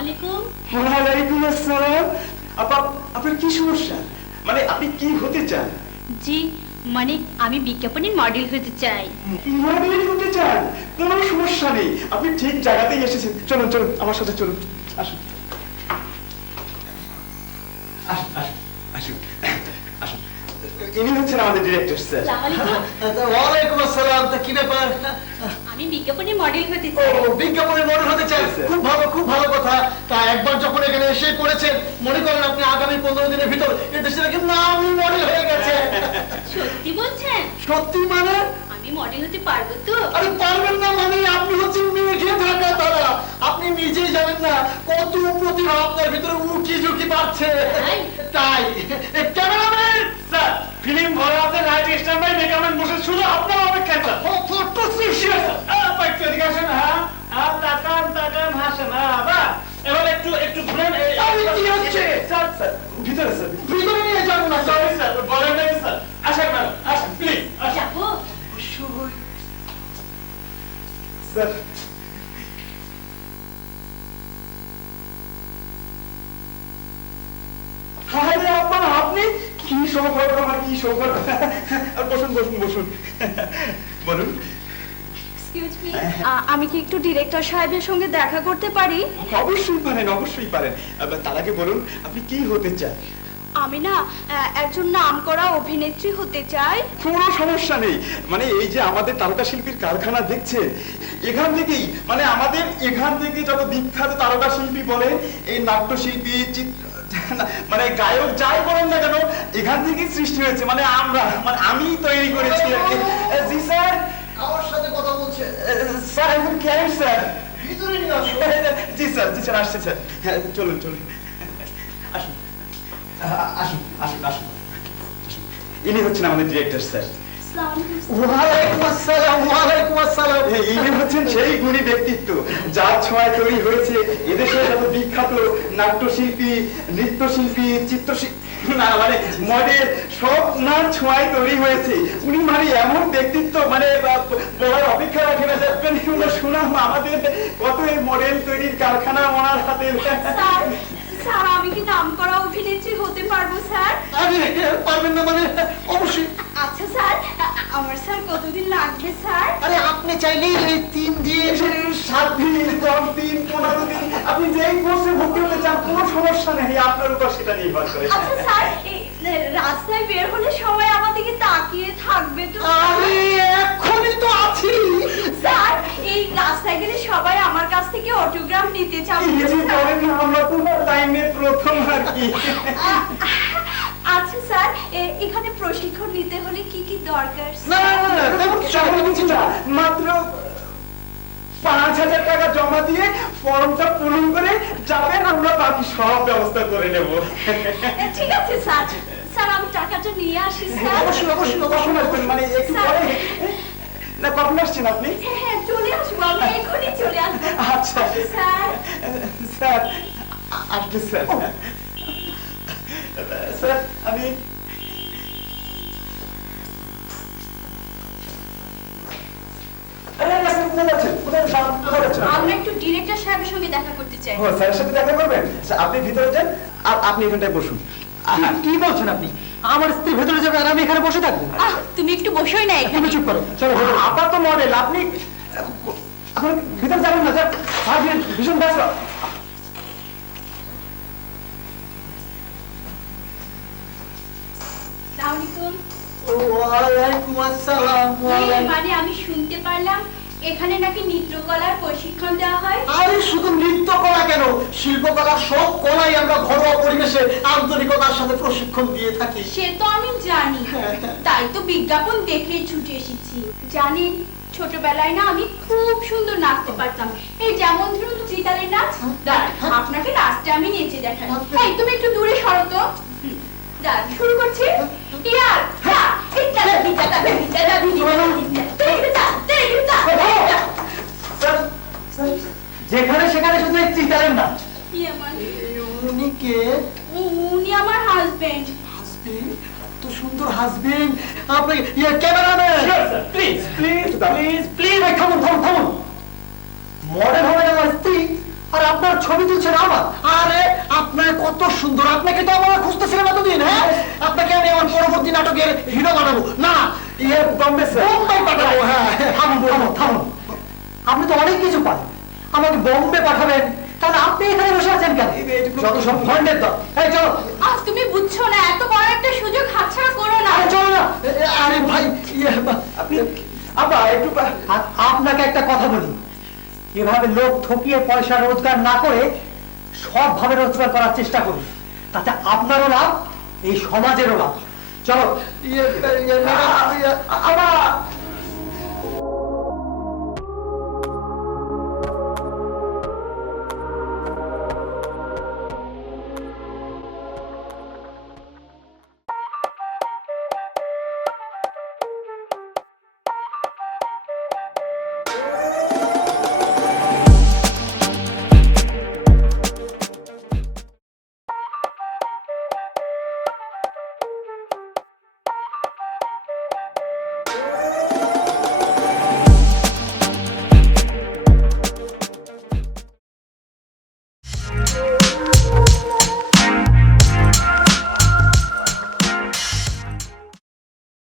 আলাইকুম। ওয়ালাইকুম আসসালাম। আপা আপনার কি সমস্যা? মানে আপনি কি হতে চান? জি মানে আমি বিজ্ঞাপনের মডেল হতে চাই। মডেল হতে চান? কোনো সমস্যা নেই। আপনি ঠিক জায়গাতেই এসেছেন। চলুন চলুন আমার সাথে চলুন। আসুন। আসুন আসুন আসুন। আসুন। ইনি হচ্ছেন আমাদের ডিরেক্টর স্যার ওয়ালাইকুম আসসালাম। তা কি ব্যাপার? আমি বিজ্ঞাপনের মডেল হতে ও চাই মডেল এসে পড়েছেন মনে করেন আপনি আগামী পনেরো দিনের ভিতর এই দেশের কিন্তু নামই মডেল হয়ে গেছে সত্যি বলছেন সত্যি মানে আমি মডেল হতে পারব তো আরে পারবেন না মানে আপনি হচ্ছেন মেঘে থাকা তারা আপনি নিজেই জানেন না কত প্রতিভা আপনার ভিতরে উকি ঝুঁকি পাচ্ছে তাই? তাই ক্যামেরাম্যান স্যার ফিল্ম ঘরে আছে রাইট বসে শুধু আপনার অপেক্ষা ফটো পাইতে হ্যাঁ আর তাকান তাকান হাসেন হ্যাঁ বা এবার একটু একটু ঘুরেন আরে কি হচ্ছে? Sir sir. ভিতরে স্যার ভিতরে নিয়ে না। সরি স্যার বলেন স্যার। আসেন ম্যাডাম আসেন প্লিজ স্যার। আপনি? কি সৌভাগ্য আমার কি সৌভাগ্য? আর বসুন বসুন বসুন। বলুন। এক্সকিউজ মি আমি কি একটু ডিরেক্টর সাহেবের সঙ্গে দেখা করতে পারি? অবশ্যই পারেন অবশ্যই পারেন। তার আগে বলুন আপনি কি হতে চান? আমি না একজন নামকরা অভিনেত্রী হতে চাই। কোনো সমস্যা নেই। মানে এই যে আমাদের তারকা শিল্পীর কারখানা দেখছেন এখান থেকেই মানে আমাদের এখান থেকে যত বিখ্যাত তারকা শিল্পী বলেন এই নাট্যশিল্পী মানে গায়ক যাই বলেন না কেন এখান থেকেই সৃষ্টি হয়েছে। মানে আমরা মানে আমি তৈরি করেছি আর কি। স্যার একদম ক্যারেক্ট স্যার ভিতরে নিয়ে আসো। জি স্যার জি স্যার আসছে স্যার। হ্যাঁ চলুন চলুন। আসুন আসুন আসুন আসুন। ইনি হচ্ছেন আমাদের ডিরেক্টর স্যার। ওয়ালাইকুম আসসালাম ওয়ালাইকুম আসসালাম। ইনি হচ্ছেন সেই গুণী ব্যক্তিত্ব যার ছোঁয়ায় তৈরি হয়েছে এদেশের যত বিখ্যাত নাট্যশিল্পী নৃত্যশিল্পী চিত্রশিল্পী না মানে মডেল সব নাচ ছোঁয়ায় তৈরি হয়েছে। উনি মানে এমন ব্যক্তিত্ব মানে বলার অপেক্ষা রাখে না যাবেন শুনাম আমাদের কত এই মডেল তৈরির কারখানা ওনার হাতে। স্যার স্যার আমি কি নামকরা অভিনেত্রী হতে পারব স্যার? আরে পারবেন না মানে অবশ্যই। আচ্ছা স্যার আমার স্যার কতদিন লাগবে স্যার? আরে আপনি চাইলেই এই তিন দিন সাত দিন দশ দিন পনেরো দিন আপনি যেই কোর্সে ভর্তি হতে চান কোনো সমস্যা নেই আপনার উপর সেটা নির্ভর করে। আচ্ছা স্যার রাস্তায় বের হলে সবাই আমার দিকে তাকিয়ে থাকবে তো। আরে এখনই তো আছি। স্যার এই রাস্তায় গেলে সবাই আমার কাছ থেকে অটোগ্রাফ নিতে চাবে আমরা তো লাইনে প্রথম আর কি। স্যার এখানে প্রশিক্ষণ নিতে হলে কি কি দরকার না না না, তেমন কিছু না, মাত্র পাঁচ হাজার টাকা জমা দিয়ে ফর্মটা পূরণ করে যাবেন আমরা বাকি সব ব্যবস্থা করে নেব। ঠিক আছে স্যার। স্যার আমি টাকাটা নিয়ে আসি স্যার। অবশ্যই অবশ্যই কখন আসবেন মানে একটু পরে না কখন আসছেন আপনি? হ্যাঁ হ্যাঁ চলে আসব আমি এখনই চলে আসব। আচ্ছা। স্যার। স্যার আসবে স্যার। কোথায় যাচ্ছেন? আমরা একটু ডিরেক্টর সাহেবের সঙ্গে দেখা করতে চাই। ও, স্যারের সাথে দেখা করবেন? আপনি ভিতরে যান আর আপনি এখানটায় বসুন। কি বলছেন আপনি? আমার স্ত্রী ভেতরে যাবে আর আমি এখানে বসে থাকব। তুমি একটু বসোই না এখানে। তুমি চুপ করো। চলো। তো মডেল আপনি আপনি ভিতরে যাবেন না স্যার? স্যার ভীষণ ব্যস্ত। আসসালামাইকুম ওয়ালাইকুম আসসালাম মানে আমি শুনতে পারলাম এখানে নাকি নৃত্যকলার প্রশিক্ষণ দেওয়া হয়। আরে শুধু নৃত্য কেন? শিল্পকলা সব কলাই আমরা ঘরোয়া পরিবেশে আন্তরিকতার সাথে প্রশিক্ষণ দিয়ে থাকি। সে তো আমি জানি। তাই তো বিজ্ঞাপন দেখেই ছুটে এসেছি। জানেন ছোটবেলায় না আমি খুব সুন্দর নাচতে পারতাম। এই যেমন ধরুন চিতালের নাচ আপনাকে নাচতে আমি নেচে দেখাই। তুমি একটু দূরে সরো তো। শুরু করছি। যেখানে সেখানে শুধু এই চিতারের না ইয়ে মানে উনি কে উনি আমার হাজবেন্ড হাসবেন্ড তো সুন্দর হাসবেন্ড আপনি ইয়ে cameraman please please please please থামুন থামুন থামুন মডেল হবে আমার স্ত্রী আর আপনার ছবি তুলছেন আমার? আরে আপনার কত সুন্দর। আপনাকে তো আমরা খুঁজতেছিলাম এতদিন হ্যাঁ? আপনাকে আমি আমার পরবর্তী নাটকের হিরো বানাবো। না ইয়ে বম্বে বোম্বে পাঠাবো হ্যাঁ থামুন থামুন থামুন। আপনি তো অনেক কিছু পান আমাকে বম্বে পাঠাবেন। তাহলে আপনি এখানে বসে আছেন কেন? যত সব ফন্ডের দল। এই চলো। আজ তুমি বুঝছ না এত বড় একটা সুযোগ হাতছাড়া করো না। আরে চলো না। আরে ভাই ইয়ে, আপনি আবার একটু আপনাকে একটা কথা বলি। এভাবে লোক ঠকিয়ে পয়সা রোজগার না করে সব ভাবে রোজগার করার চেষ্টা করি তাতে আপনারও লাভ এই সমাজেরও লাভ চলো ইয়ে, ইয়ে, ইয়ে, আবার